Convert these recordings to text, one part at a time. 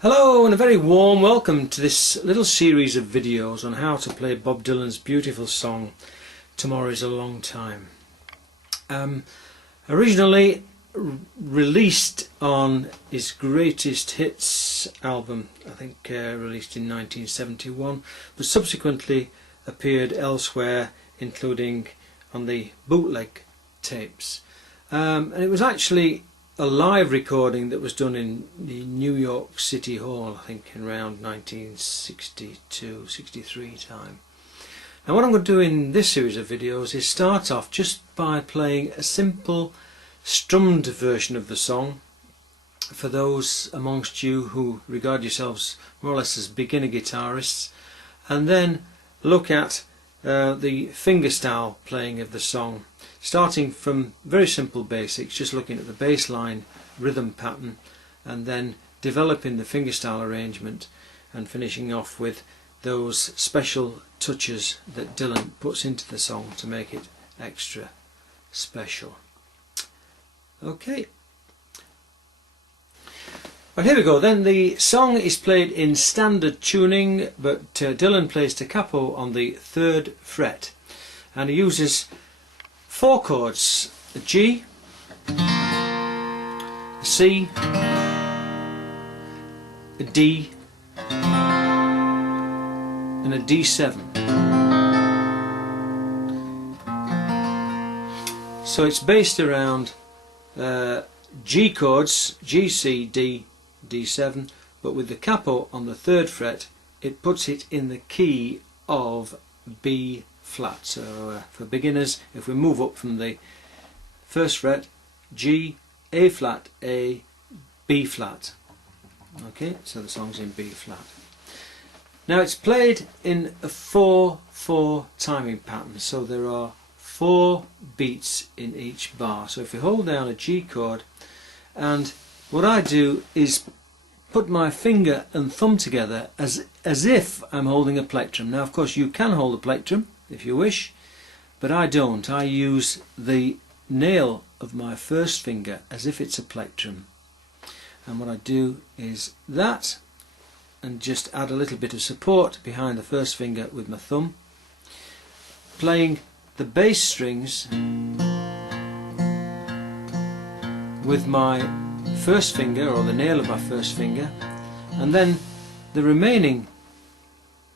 Hello and a very warm welcome to this little series of videos on how to play Bob Dylan's beautiful song Tomorrow is a Long Time. Originally released on his Greatest Hits album, I think released in 1971, but subsequently appeared elsewhere, including on the bootleg tapes. And it was actually a live recording that was done in the New York City Hall, I think in around 1962-63 time. Now what I'm going to do in this series of videos is start off just by playing a simple strummed version of the song for those amongst you who regard yourselves more or less as beginner guitarists, and then look at the fingerstyle playing of the song, starting from very simple basics, just looking at the bass line rhythm pattern, and then developing the fingerstyle arrangement and finishing off with those special touches that Dylan puts into the song to make it extra special. Okay. Well, here we go then. The song is played in standard tuning, but Dylan plays staccato on the 3rd fret, and he uses 4 chords: a G, a C, a D and a D7. So it's based around G chords, G, C, D, D7, but with the capo on the 3rd fret it puts it in the key of B flat. So for beginners, if we move up from the 1st fret, G, A flat, A, B flat. Okay, so the song's in B flat. Now it's played in a 4/4 timing pattern, so there are 4 beats in each bar. So if we hold down a G chord, and what I do is put my finger and thumb together as if I'm holding a plectrum. Now of course you can hold a plectrum if you wish, but I don't. I use the nail of my first finger as if it's a plectrum, and what I do is that, and just add a little bit of support behind the first finger with my thumb, playing the bass strings with my first finger, or the nail of my first finger, and then the remaining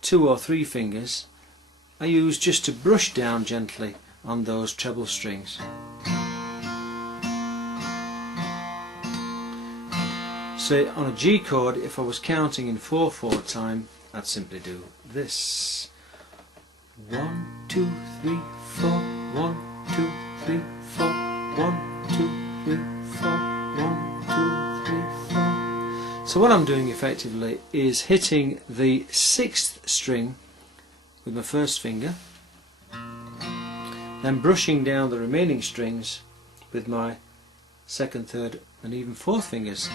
2 or 3 fingers I use just to brush down gently on those treble strings. So on a G chord, if I was counting in 4/4 time, I'd simply do this: 1, 2, 3, 4, 1, 2, 3, 4, 1, 2, 3, 4, 1, 2, 3, 4. So what I'm doing effectively is hitting the 6th string with my first finger, then brushing down the remaining strings with my 2nd, 3rd and even 4th fingers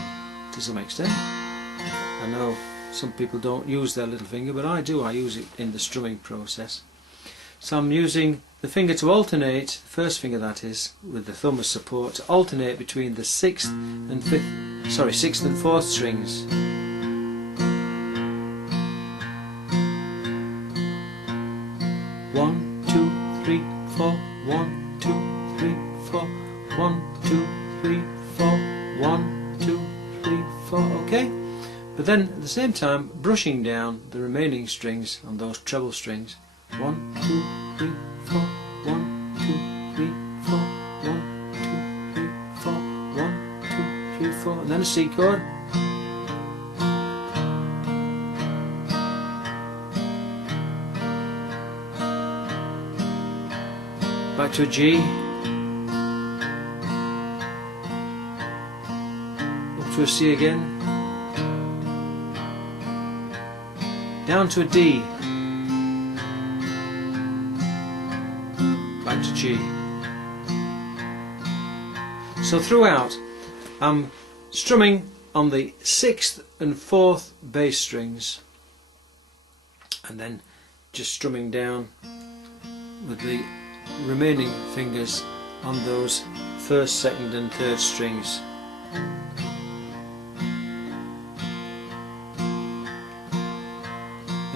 to some extent. I know some people don't use their little finger, but I do. I use it in the strumming process. So I'm using the finger to alternate, the first finger that is, with the thumb as support, to alternate between the 6th and 4th strings. One, 2, 3, 4, 1, 2, 3, 4, 1, 2, 3, 4, 1, 2, 3, 4. Okay? But then at the same time brushing down the remaining strings on those treble strings. 1, 2, 3, 4, 1, 2, 3, 4, 1, 2, 3, 4, 1, 2, 3, 4, and then a C chord. Back to a G, up to a C again, down to a D, back to G. So throughout I'm strumming on the 6th and 4th bass strings, and then just strumming down with the remaining fingers on those 1st, 2nd and 3rd strings.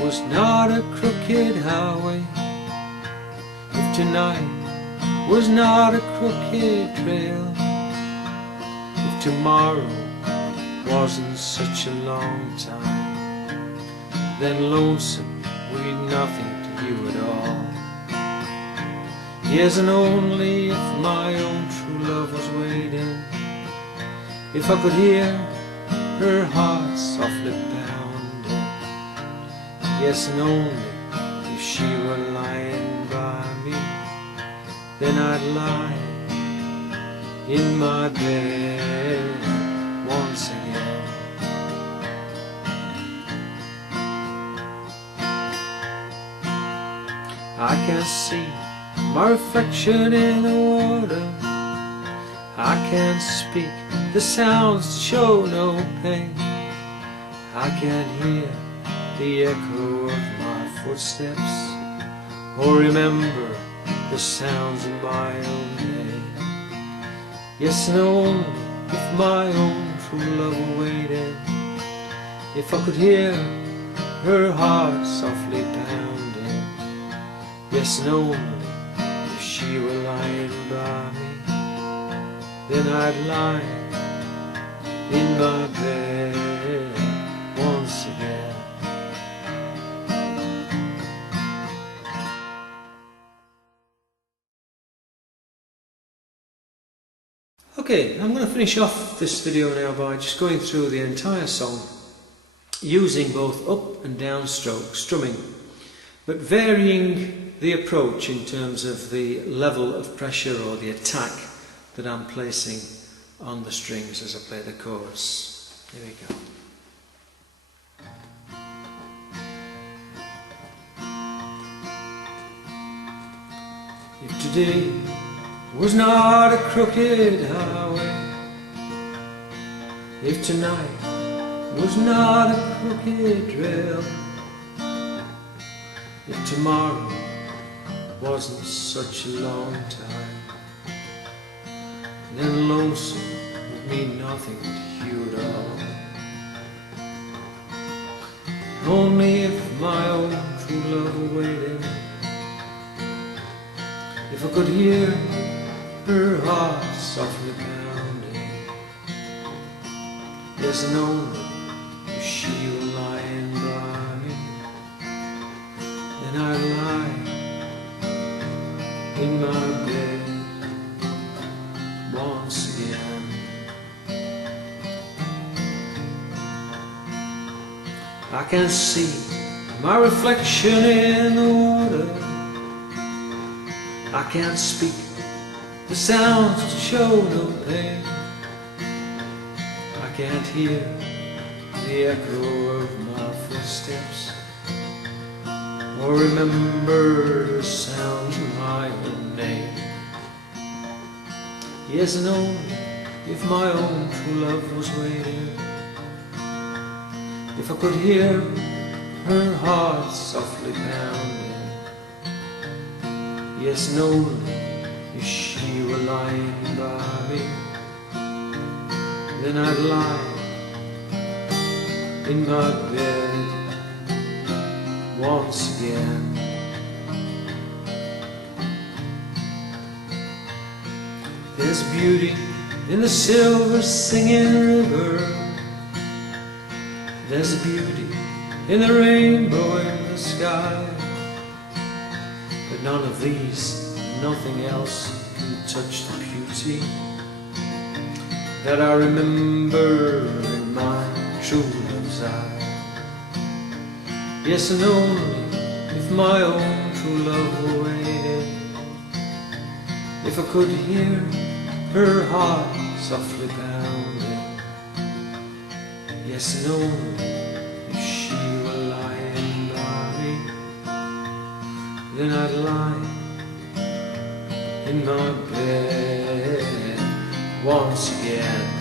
was not a crooked highway, if tonight was not a crooked trail, if tomorrow wasn't such a long time, then lonesome would be nothing to you at all. Yes, and only if my own true love was waiting, if I could hear her heart softly pounding, yes, and only if she were lying by me, then I'd lie in my bed once again. I can see my reflection in the water, I can't speak the sounds show no pain, I can't hear the echo of my footsteps, or remember the sounds of my own name. Yes, and only if my own true love were waiting, if I could hear her heart softly pounding, yes, and only if she were lying by me, then I'd lie in my bed once again. Okay, I'm going to finish off this video now by just going through the entire song using both up and down stroke strumming, but varying the approach in terms of the level of pressure or the attack that I'm placing on the strings as I play the chords. Here we go. If today was not a crooked highway, if tonight was not a crooked trail, if tomorrow wasn't such a long time, then lonesome would mean nothing to you at all. Only if my own true love were waiting, if I could hear her heart softly pounding, yes, and only if she were lying by me, then I'd lie in my bed once again. I can see my reflection in the water, I can't speak the sounds that show no pain, I can't hear the echo of my footsteps, or remember the sounds of my own name. Yes, and only if my own true love was waiting, if I could hear her heart softly pounding, yes, and only if she were lying by me, then I'd lie in my bed once again. There's beauty in the silver singing river, there's beauty in the rainbow in the sky, but none of these, nothing else can touch the beauty that I remember in my true love's eye. Yes, and only if my own true love were waiting, if I could hear her heart softly pounding, yes, and only if she were lying by me, then I'd lie in my bed once again.